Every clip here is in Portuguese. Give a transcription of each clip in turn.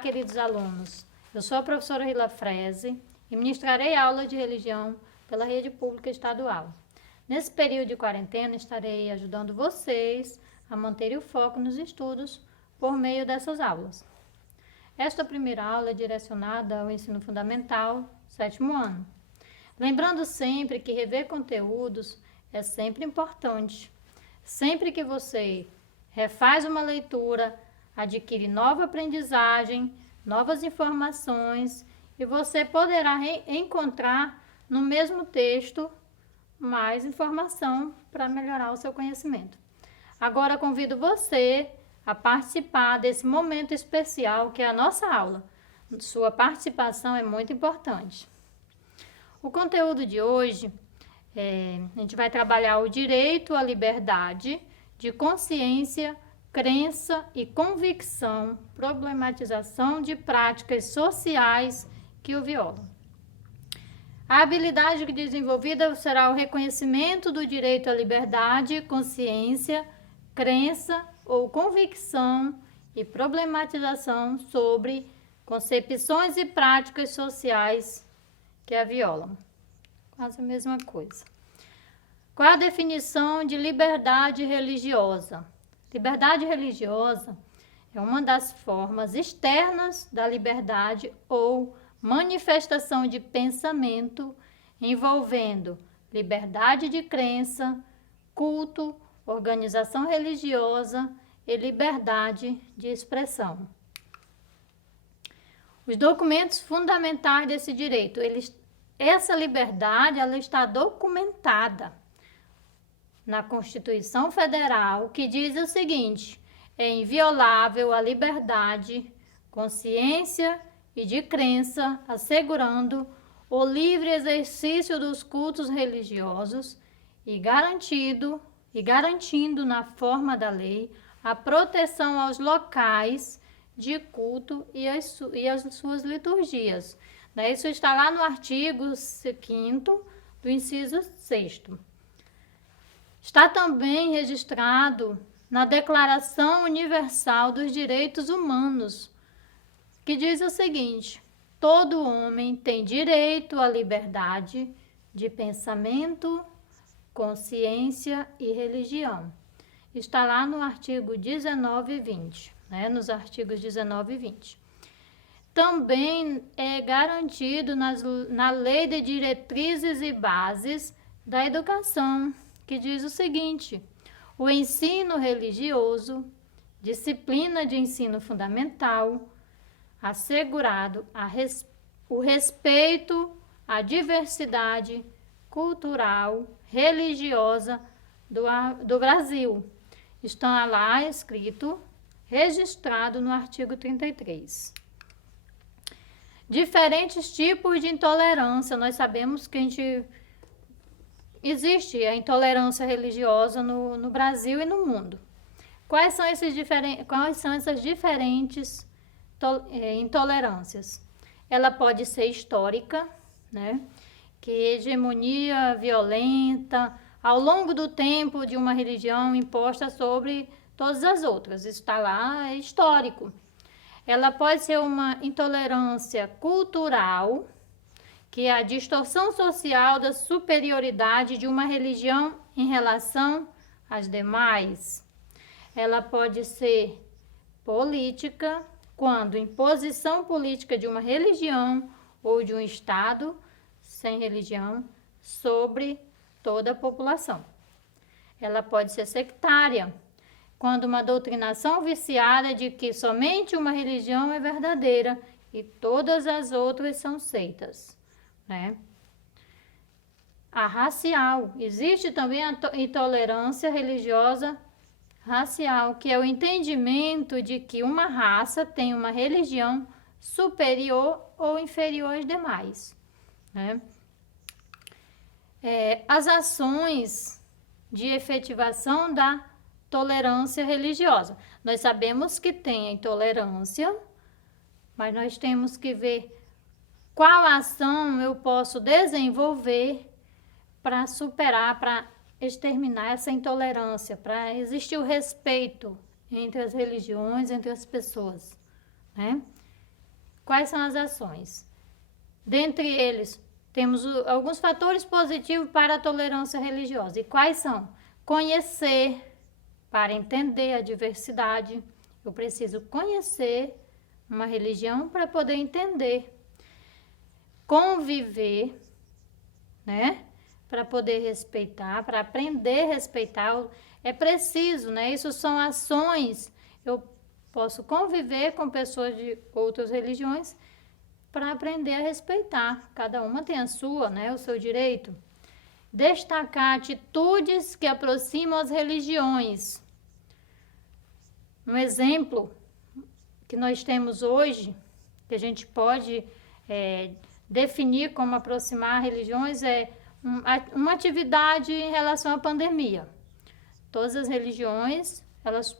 queridos alunos. Eu sou a professora Rila Freze e ministrarei aula de religião pela rede pública estadual. Nesse período de quarentena, estarei ajudando vocês a manter o foco nos estudos por meio dessas aulas. Esta primeira aula é direcionada ao ensino fundamental, 7º ano. Lembrando sempre que rever conteúdos é sempre importante. Sempre que você refaz uma leitura, adquire nova aprendizagem, novas informações e você poderá encontrar no mesmo texto mais informação para melhorar o seu conhecimento. Agora convido você a participar desse momento especial que é a nossa aula. Sua participação é muito importante. O conteúdo de hoje, a gente vai trabalhar o direito à liberdade de consciência, crença e convicção, problematização de práticas sociais que o violam. A habilidade desenvolvida será o reconhecimento do direito à liberdade, consciência, crença ou convicção e problematização sobre concepções e práticas sociais que a violam. Quase a mesma coisa. Qual a definição de liberdade religiosa? Liberdade religiosa é uma das formas externas da liberdade ou manifestação de pensamento envolvendo liberdade de crença, culto, organização religiosa e liberdade de expressão. Os documentos fundamentais desse direito, essa liberdade ela está documentada na Constituição Federal, que diz o seguinte: é inviolável a liberdade, consciência e de crença, assegurando o livre exercício dos cultos religiosos e garantindo na forma da lei a proteção aos locais de culto e as suas liturgias. Isso está lá no artigo 5º do inciso 6º. Está também registrado na Declaração Universal dos Direitos Humanos, que diz o seguinte: todo homem tem direito à liberdade de pensamento, consciência e religião. Está lá no artigo 19 e 20, nos artigos 19 e 20. Também é garantido na Lei de Diretrizes e Bases da Educação, que diz o seguinte: o ensino religioso, disciplina de ensino fundamental, assegurado o respeito à diversidade cultural, religiosa do Brasil. Está lá escrito, registrado no artigo 33. Diferentes tipos de intolerância. Nós sabemos que existe a intolerância religiosa no Brasil e no mundo. Quais são essas diferentes intolerâncias? Ela pode ser histórica, que hegemonia violenta ao longo do tempo de uma religião imposta sobre todas as outras. Isso está lá, é histórico. Ela pode ser uma intolerância cultural, que é a distorção social da superioridade de uma religião em relação às demais. Ela pode ser política, quando imposição política de uma religião ou de um Estado sem religião sobre toda a população. Ela pode ser sectária, quando uma doutrinação viciada de que somente uma religião é verdadeira e todas as outras são seitas. A racial. Existe também a intolerância religiosa racial, que é o entendimento de que uma raça tem uma religião superior ou inferior às demais. As ações de efetivação da tolerância religiosa. Nós sabemos que tem a intolerância, mas nós temos que ver qual ação eu posso desenvolver para superar, para exterminar essa intolerância, para existir o respeito entre as religiões, entre as pessoas. Quais são as ações? Dentre eles, temos alguns fatores positivos para a tolerância religiosa. E quais são? Conhecer, para entender a diversidade. Eu preciso conhecer uma religião para poder entender. Conviver, né? Para poder respeitar, para aprender a respeitar. É preciso, né? Isso são ações. Eu posso conviver com pessoas de outras religiões para aprender a respeitar. Cada uma tem a sua, né? O seu direito. Destacar atitudes que aproximam as religiões. Um exemplo que nós temos hoje, que a gente pode definir como aproximar religiões, é uma atividade em relação à pandemia. Todas as religiões, elas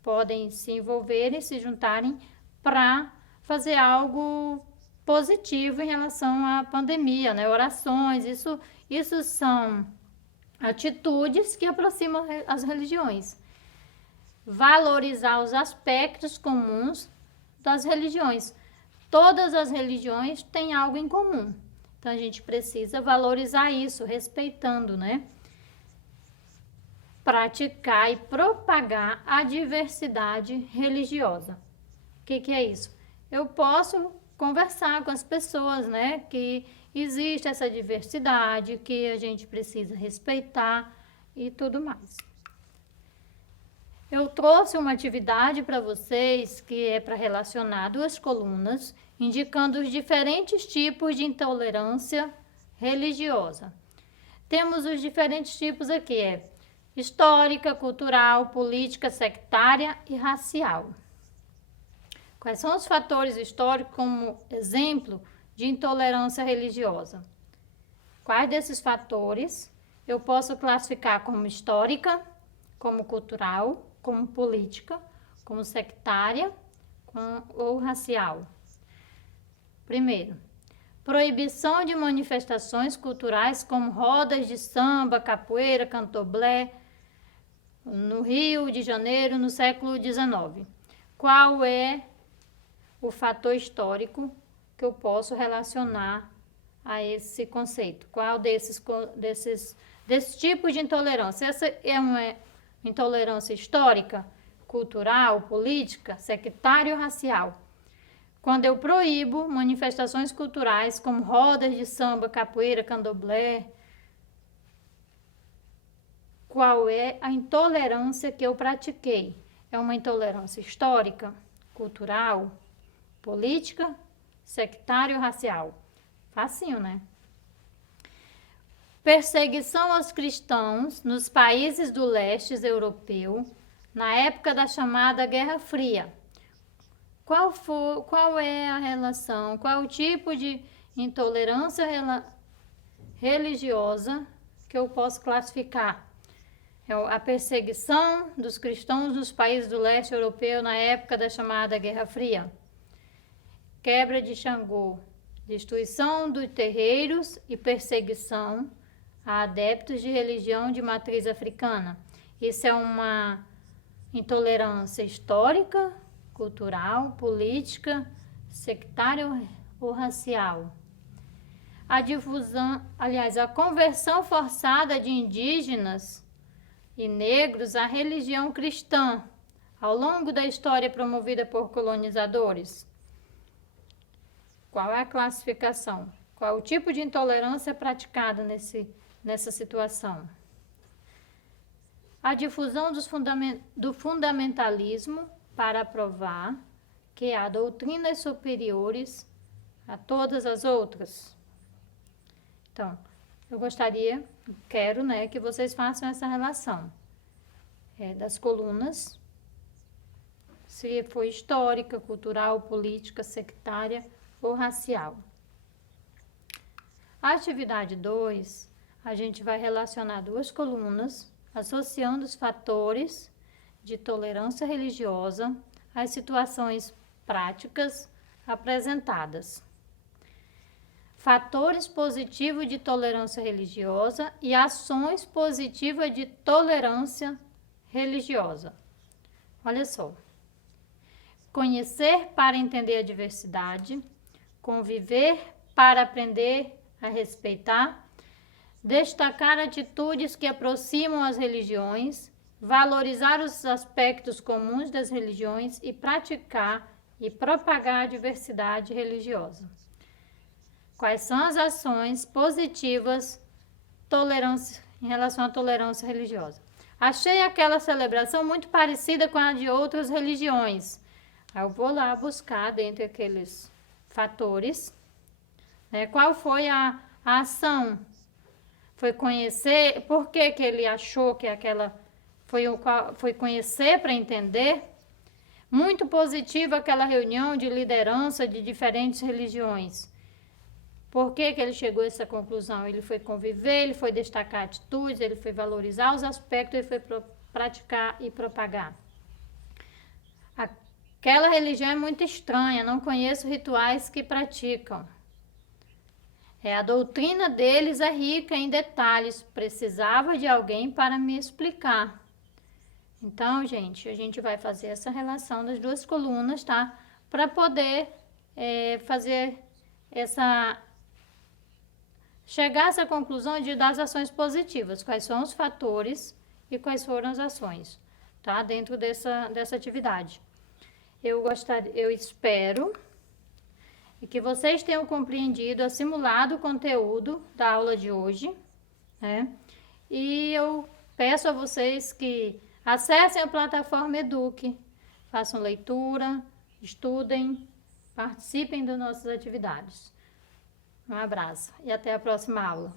podem se envolverem, se juntarem para fazer algo positivo em relação à pandemia, né? Orações, isso são atitudes que aproximam as religiões. Valorizar os aspectos comuns das religiões. Todas as religiões têm algo em comum. Então, a gente precisa valorizar isso, respeitando, né? Praticar e propagar a diversidade religiosa. O que é isso? Eu posso conversar com as pessoas, né? Que existe essa diversidade, que a gente precisa respeitar e tudo mais. Eu trouxe uma atividade para vocês que é para relacionar duas colunas, indicando os diferentes tipos de intolerância religiosa. Temos os diferentes tipos aqui, histórica, cultural, política, sectária e racial. Quais são os fatores históricos como exemplo de intolerância religiosa? Quais desses fatores eu posso classificar como histórica, como cultural, como política, como sectária ou racial? Primeiro, proibição de manifestações culturais como rodas de samba, capoeira, candomblé, no Rio de Janeiro, no século XIX. Qual é o fator histórico que eu posso relacionar a esse conceito? Qual desse tipo de intolerância? Essa é uma intolerância histórica, cultural, política, sectária ou racial? Quando eu proíbo manifestações culturais como rodas de samba, capoeira, candomblé, qual é a intolerância que eu pratiquei? É uma intolerância histórica, cultural, política, sectária ou racial? Facinho, né? Perseguição aos cristãos nos países do leste europeu na época da chamada Guerra Fria. Qual é a relação, qual o tipo de intolerância religiosa que eu posso classificar? É a perseguição dos cristãos nos países do leste europeu na época da chamada Guerra Fria. Quebra de Xangô, destruição dos terreiros e perseguição a adeptos de religião de matriz africana. Isso é uma intolerância histórica, cultural, política, sectária ou racial? A difusão, a conversão forçada de indígenas e negros à religião cristã ao longo da história promovida por colonizadores. Qual é a classificação? Qual é o tipo de intolerância praticada nessa situação? A difusão do fundamentalismo para provar que há doutrinas superiores a todas as outras. Então, eu quero, né, que vocês façam essa relação das colunas, se for histórica, cultural, política, sectária ou racial. A atividade 2, a gente vai relacionar duas colunas, associando os fatores de tolerância religiosa às situações práticas apresentadas. Fatores positivos de tolerância religiosa e ações positivas de tolerância religiosa. Olha só. conhecer para entender a diversidade, conviver para aprender a respeitar, destacar atitudes que aproximam as religiões, valorizar os aspectos comuns das religiões e praticar e propagar a diversidade religiosa. Quais são as ações positivas em relação à tolerância religiosa? Achei aquela celebração muito parecida com a de outras religiões. Aí eu vou lá buscar dentre aqueles fatores, né, qual foi a ação. Foi conhecer, por que que ele achou que aquela foi conhecer para entender. Muito positiva aquela reunião de liderança de diferentes religiões. Por que que ele chegou a essa conclusão? Ele foi conviver, ele foi destacar atitudes, ele foi valorizar os aspectos, ele foi praticar e propagar. Aquela religião é muito estranha, não conheço rituais que praticam. A doutrina deles é rica em detalhes, precisava de alguém para me explicar. Então, gente, a gente vai fazer essa relação das duas colunas, tá? Para poder fazer chegar a essa conclusão das ações positivas. Quais são os fatores e quais foram as ações, tá? Dentro dessa atividade. Eu espero que vocês tenham compreendido, assimilado o conteúdo da aula de hoje, né? E eu peço a vocês que acessem a plataforma Eduque, façam leitura, estudem, participem das nossas atividades. Um abraço e até a próxima aula.